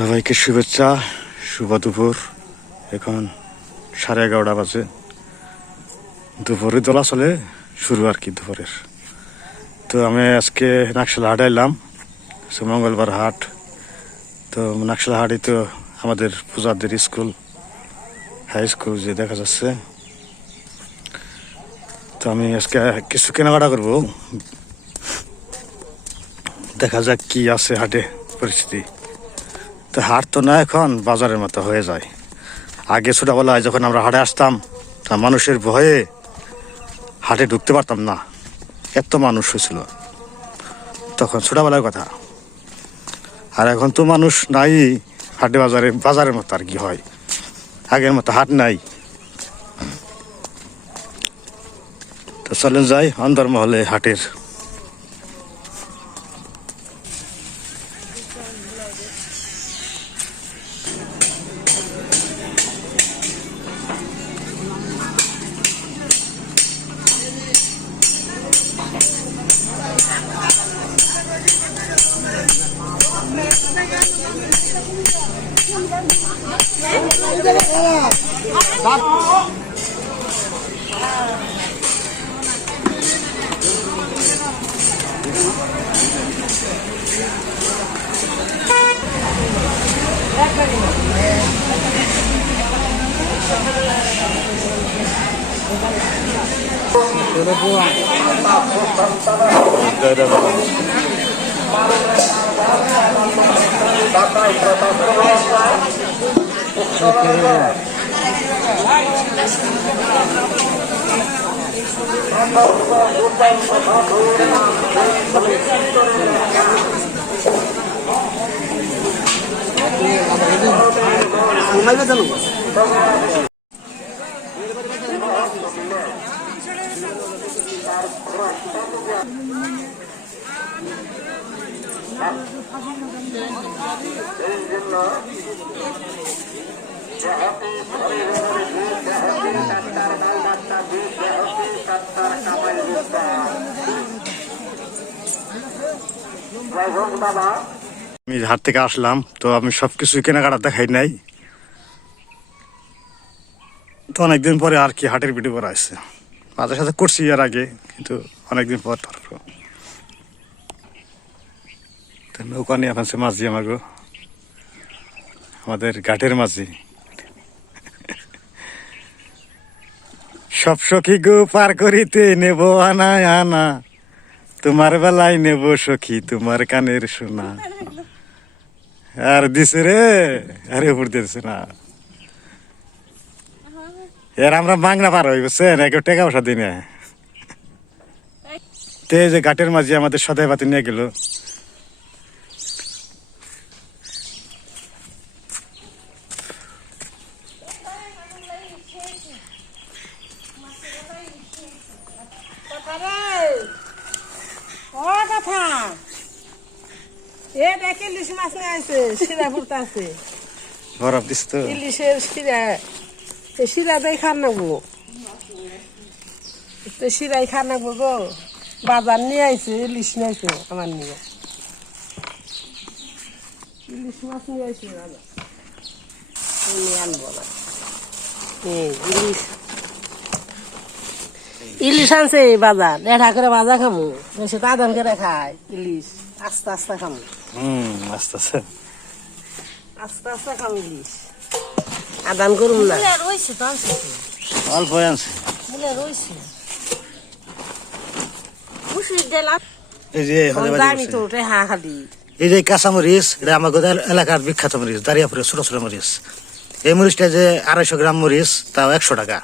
সবাইকে শুভেচ্ছা, শুভ দুপুর। এখন সাড়ে এগারোটা বাজে। দুপুরে দোলা চলে, শুরু আর কি দুপুরের। তো আমি আজকে নাকশাল হাট এলাম মঙ্গলবার হাট। তো নাকশাল হাটই তো আমাদের পূজাদের স্কুল, হাই স্কুল যে দেখা যাচ্ছে। তো আমি আজকে কিছু কেনাকাটা করব। দেখা যাক কি আছে হাটে পরিস্থিতি। তো হাট তো না এখন, বাজারের মতো হয়ে যায়। আগে ছোটবেলায় যখন আমরা হাটে আসতাম মানুষের ভয়ে হাটে ঢুকতে পারতাম না। এত মানুষ হয়েছিল। তখন ছোটবেলার কথা। আর এখন তো মানুষ নাই, হাটে বাজারে, বাজারের মতো আর কি হয়। আগের মতো হাট নাই। তো চলেন যাই অন্দরমহলে হাটের। মোবাইলে জানো? আমি হাট থেকে আসলাম, তো আমি সব কিছু কেনাকাটা দেখাই নাই। তো অনেকদিন পরে আর কি হাটের ভিডিও করা আসছে মাঝে সাথে করছি এর আগে, কিন্তু অনেকদিন পর তারপর। তো নৌকা নিয়ে সে মাঝি আমাকে আমাদের ঘাটের মাঝি। সব সখী গো পার করিতে নেব আনা আনা। তোমার বেলায় নেব সখী, তোমার কানের সোনা। আর দিছে রে, আরে উপর দিয়েছে না। এর আমরা বাংলা পার হই, বুঝছেন? একে টেকা পয়সা দিনে না। তে যে ঘাটের মাঝে আমাদের সদাই বাতি নিয়ে গেল ও কথা এ দেখে ইলিশ মাছ নিয়ে আছে শিরা ফুরতে আছে। বরফ দিস তো। ইলিশের শিরা শিরা খান নেব। তো শিরাই খান নেব গো। বাজার নিয়ে আইছে ইলিশ নিয়ে আইছে আমার নিয়ে। ইলিশ মাছ নিয়ে আইছে বাজার। নিয়ে আনব না ইলিশ। ইলিশ আনছে বাজার। দেখা করে বাজার খামু বেশি দাদান করে খায় ইলিশ। আস্তে আস্তে খামু হুম আস্তে আস্তে। আস্তে আস্তে খাম আদান করুম না। রয়েছে তো আনছে অল্প আনছে। রয়েছে এই যে হলে বাজি জানি করছে। তো ওটা হা খালি এই যে কাঁচা মরিচ এটা আমাদের এলাকার বিখ্যাত মরিচ দাঁড়িয়াপুরে ছোট ছোট মরিচ। এই মরিচটা যে আড়াইশো গ্রাম মরিচ তাও একশো টাকা।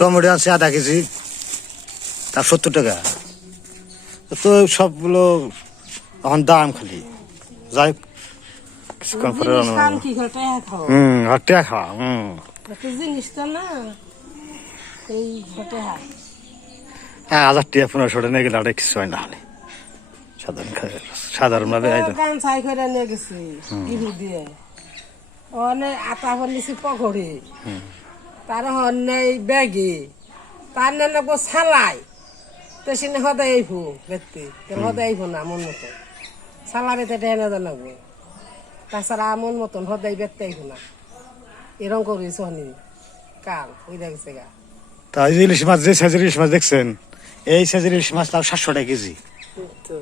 টমেটো আছে আধা কেজি। তার সত্তর টাকা। তো সবগুলো এখন দাম খালি। যাই কিছুক্ষণ পরে হুম হটে খাওয়া হুম। হ্যাঁ হাজার পনেরোশো টাকা নিয়ে গেলে আর কিছু হয় না হলে সাধারণ আটা পকড়ে। তার অন্যায় ব্যাগে। তার সালাই তো সিনে সদায় আইব তোর সদায় আইব না মন মতন। সালা বেতে টেনে জানাব তাছাড়া মন মতন সদায় বেতে আইব না। এরকম করি সহনি কাল ওই দেখছে গা। তা ইলিশ মাছ যে সাইজের ইলিশ মাছ দেখছেন এই সাইজের ইলিশ মাছ তাও সাতশো টাকা কেজি। তো।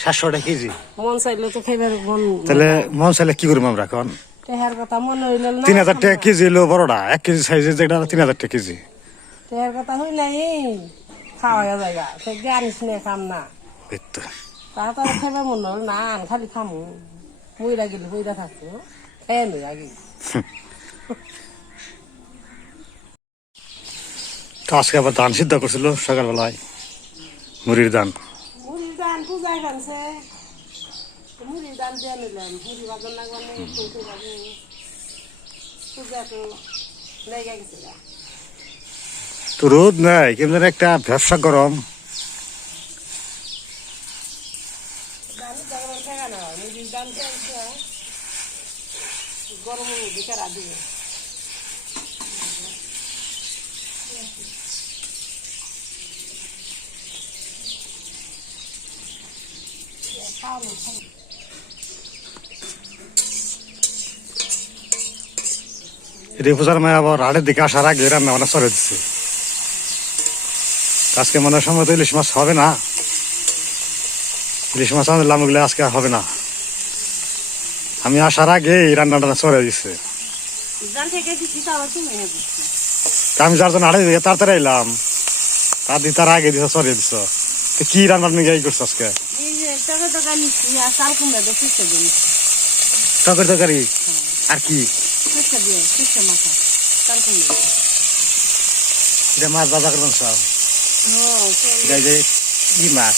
সাতশো টাকা কেজি। মন চাইলে তো খাইবার মন তাহলে মন চাইলে কি করব আমরা এখন? টেহার কথা মনে হইল না। তিন হাজার টাকা কেজি এলো বড়টা এক কেজি সাইজের যেটা তিন হাজার টাকা কেজি। টেহার কথা হই নাই খাওয়া জায়গা সে জানিস নে খাম না। এই তো। মন হল না আন খালি খামু। বইরা গেলে বইরা থাকতো খেয়ে নি আগে আজকে আবার ধান সিদ্ধ করছিল সকালবেলায়। মুড়ির ধান মুড়ির দান পূজায় খানছে মুড়ির দান দিয়ে নিলাম মুড়ি বাজার লাগবে পূজা তো লেগে গেছে। তো রোদ নাই, কিন্তু একটা ব্যবসা গরম। পূজার মায় আবার হাটের দিকে আসার আগে রান্না বান্না চলে দিচ্ছে আজকে মনে হয় সময় তো ইলিশ মাছ হবে না। ইলিশ মাছ আনলাম ওগুলো আজকে আর হবে না। আমি আসার আগে এই রান্নাটা চলে দিচ্ছে আমি যার জন্য হাটে দিকে তাড়াতাড়ি এলাম তার দিয়ে তার আগে দিছে চলে দিছ। তো কি রান্না নিয়ে এই করছ আজকে? এই যে টাকা টাকা নিচ্ছি আর চাল কুমড়া দিয়ে সুস্থ দিয়ে নিচ্ছি তরকারি তরকারি? আর কি? মাছ বাজা করবেন সব। হ্যাঁ এটা এই যে কি মাছ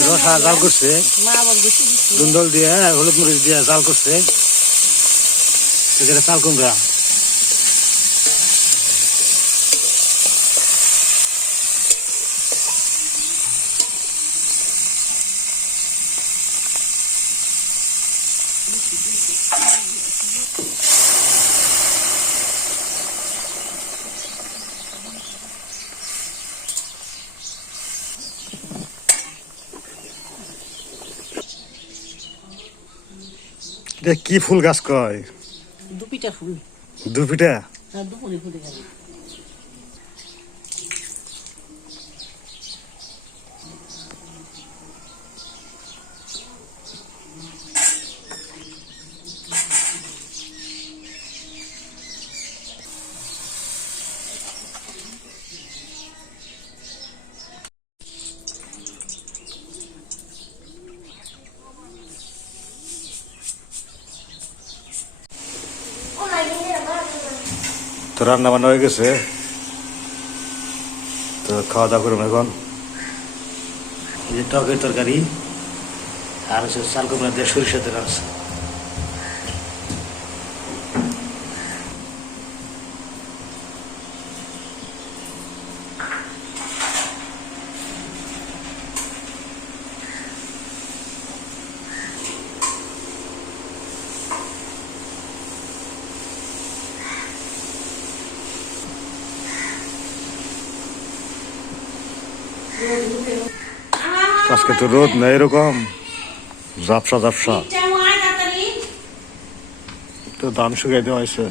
রসা জাল করছে দুন্দল দিয়ে হলুদ মরিচ দিয়ে জাল করছে এখানে চাল কুমড়া এটা কি ফুল গাছ কয়? দু পিঠা ফুল। দুপিটা? হ্যাঁ দুপুরে ফুলে খাবে তো রান্না বান্না হয়ে গেছে। তো খাওয়া দাওয়া করুন এখন। এই যে টকের তরকারি আর হচ্ছে চাল কুমড়া দিয়ে সরিষা তেল আছে। আজকে তো রোদ না এরকম। ঝাপসা ঝাপসা। তো দাম শুকাই দেওয়া হয়েছে।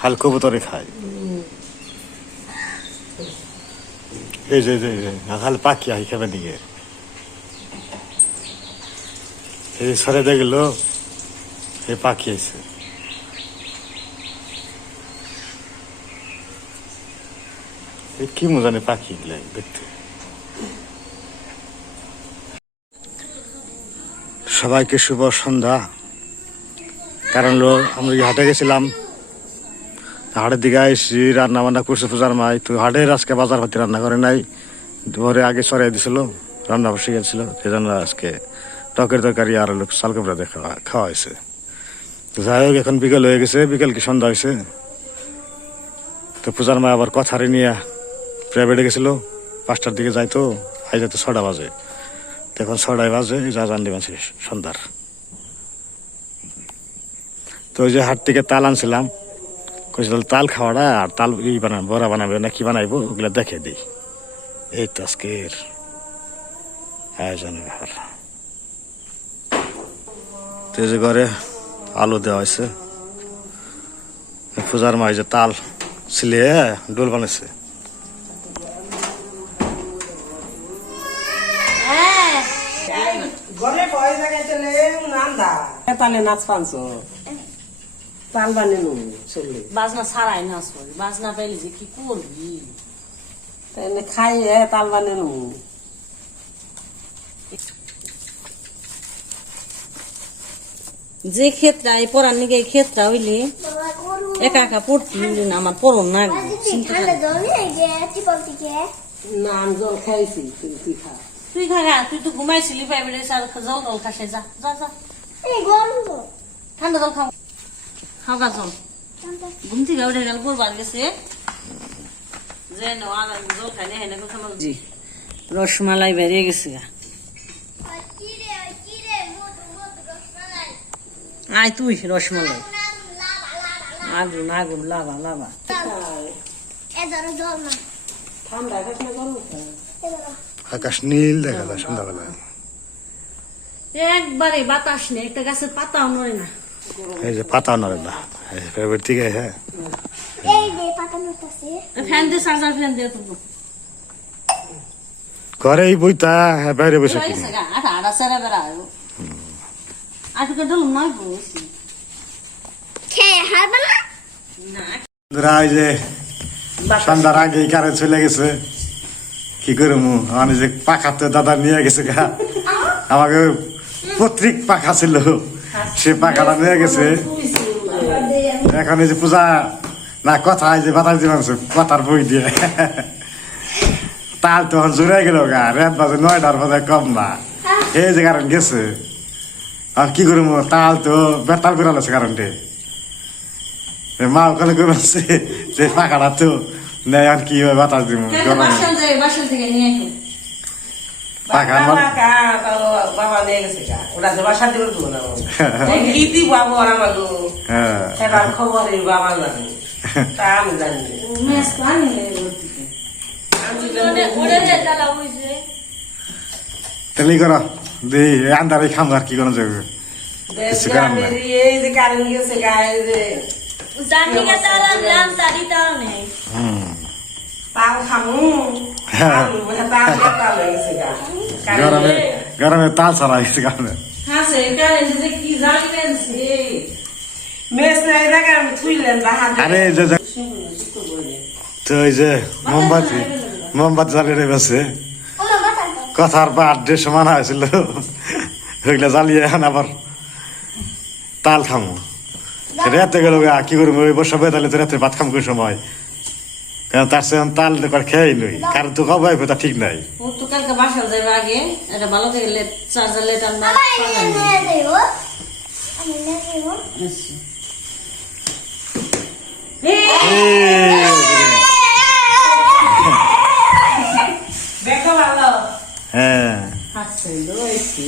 হাল কবুতরে খায়। এই যে যে হাল পাখি আই খাবে দিকে। এই সরে দেখল এই পাখি আছে কি মজানে পাখি দেখতে। সবাইকে শুভ সন্ধ্যা। কারণ হলো, আমরা হাটে গেছিলাম, হাটের দিকে আইসি রান্না বান্না করছে পূজার মাই। তো হাটে আজকে বাজার ভাতি রান্না করে নাই, দুপুরে আগে সরাই দিছিল, রান্না বসে গেছিল। সেজন্য আজকে টকের তরকারি আর লোক শালকবরা দেখা খাওয়া হয়েছে। যাই হোক, এখন বিকেল হয়ে গেছে, বিকেল কি সন্ধ্যা হয়েছে। তো পূজার মা আবার কথারে নিয়ে প্রাইভেটে গেছিল, পাঁচটার দিকে যাইতো আই যাইতো ছটা বাজে। এখন ছটায় বাজে যা জানলি মানছি সন্ধ্যার। তো ওই যে হাট থেকে তাল আনছিলাম কইছিল তাল খাওয়াটা আর তাল ই বানাবে, বড়া বানাবে না কি বানাইবো, ওগুলো দেখে দিই। এই তো আজকের আয়োজন ঘর তো যে ঘরে আলু দেওয়া হয়েছে। পূজার যে তাল ছিলে ডোল বানাইছে। ঘরে জায়গায় নান্দা তালে নাচ পানছ? তাল বানিয়ে চললে বাজনা ছাড়াই নাচ করি বাজনা পাইলে যে কি করবি? তাহলে খাইয়ে তাল বানিয়ে যে ক্ষেত্রে এই পড়ার নিকে এই ক্ষেত্রে হইলে একা একা পড়তে হইলে না আমার পড়ন না না আমি জল খাইছি তুই তুই খা তুই খা খা তুই তো ঘুমাইছিলি পাইবে জল জল খাসে যা যা যা। গরম ঠান্ডা জল খাও। খাও গা জল ঘুম থেকে উঠে গেল গেছে? যে নো আর জল খাই না হেনে কথা জি। রসমালাই বেরিয়ে গেছে গা। আয় তুই রসমালাই। আগুন আগুন লাভা লাভা ঠান্ডা আকাশ নীল দেখা যায় সন্ধ্যাবেলা একবারে বাতাস নেই একটা গাছের পাতাও নড়ে না। এই যে পাতা নড়ে না। এই ফেব্রুয়ারি থেকে হ্যাঁ? এই যে পাতা নড়তেছে। ফ্যান দিয়ে চার্জার ফ্যান দিয়ে তো ঘরে এই বইতা হ্যাঁ, বাইরে বসে কিনি। আটা সেরা বেড়া আজকে ডলুম নয় বসি খেয়ে হারবে না? না বন্ধুরা, এই যে সন্ধ্যার আগে কারে চলে গেছে। কি করব আমি যে পাখা তো দাদা নিয়ে গেছে গা। আমাকে পত্রিক পাখা ছিল। সে পাখাটা নিয়ে গেছে। এখন যে পূজা, না, কথা যে বাতাস মানছে কথার বই দিয়ে। তাল তখন জুড়ে গেল গা, রেত বাজে নয়টার বাজে কম না এই যে কারণ গেছে। আর কি করব তাল তো বেতাল করে আছে কারণটা মা ওখানে করে যে পাখাটা তো। নেই আর কি হবে বাতাস দিব হ্যাঁ তাহলে করো আন্দারে খাম আর কি করা যাবে কিছু করার নাই। নাম তারি তাও নেই খামু। গা। গরমে গরমে তাল গেছে কারণে আরে যে তো মোমবাতি মোমবাতি জ্বালিয়ে রেখেছে আমার কথা কথার বা আড্ডে সমান হয়েছিল ওইগুলা জ্বালিয়ে এখন আবার তাল খামো। রাতে গেল কি করব? ওই বসে বেতালে তো রাতে ভাত খাম কোন সময়? কারণ তার সে তাল করে খেয়েই নই। কারণ তো কবে তা ঠিক নাই। ও তো কালকে বাসা যাবে আগে। এটা ভালো চার্জার না ভালো। হ্যাঁ। হাসছে রয়েছি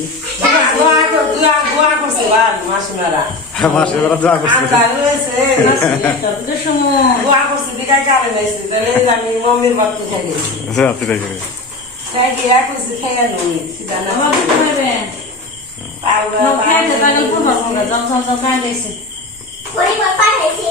দোয়া কর দোয়া দোয়া করছে বার মাসিমারা মাসে বেলা দোয়া করছে আন্দা রয়েছে তবে সময় দোয়া করছে দিকাই কারে নাইছে তাহলে এই যে আমি মম্মির বাপ তো খাই গেছি রাত্রি রেখে খাই গিয়া কইছে খাইয়া নই সিধা না আমার বুঝবে পাউডার নো খাইতে পাগল পুরো পুরো জল জল জল খাই দিয়েছে পরিবার পাঠাইছি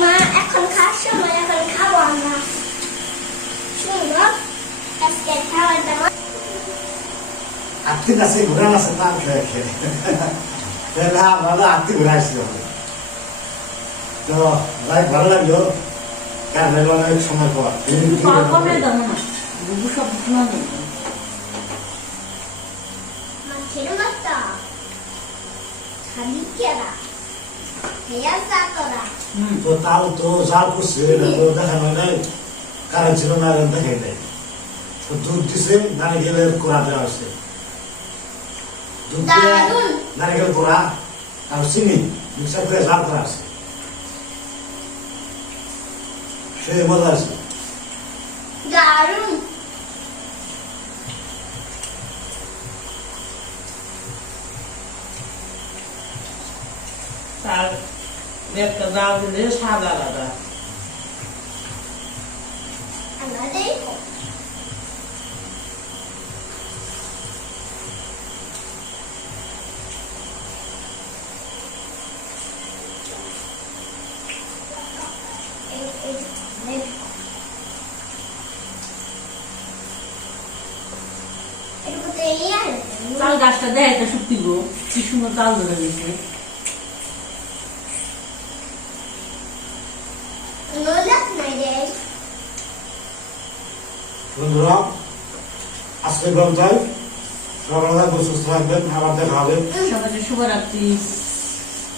মা এখন খাওয়ার সময় এখন খাব আমরা শুনব আজকে খাওয়ার দাওয়া আত্মি কাছে ঘুরান আছে নাম খেয়ে তাহলে ভালো আত্মি ঘুরাইছিল তো, ভাই, ভালো লাগল? কারণ এলো অনেক সময় পর কেরা হেয়া তো তাও তো জাল করছে দেখানো নাই কারণ ছিল না দেখাই তো দুধ দিছে নারিকেলের কোড়া দেওয়া হয়েছে দুধ দিয়ে দারুণ। নারিকেল কোড়া আর চিনি মিক্সার করে জাল করা আছে। সে মজা আছে। দারুণ। তার একটা জাল দিলে সাদা আলাদা। আমাদের চাল গাছটা দেয় এটা শুক্তি গো কি সুন্দর চাল ধরে গেছে বন্ধুরা আজকে সুস্থ থাকবেন আবার দেখা হবে। শুভরাত্রি।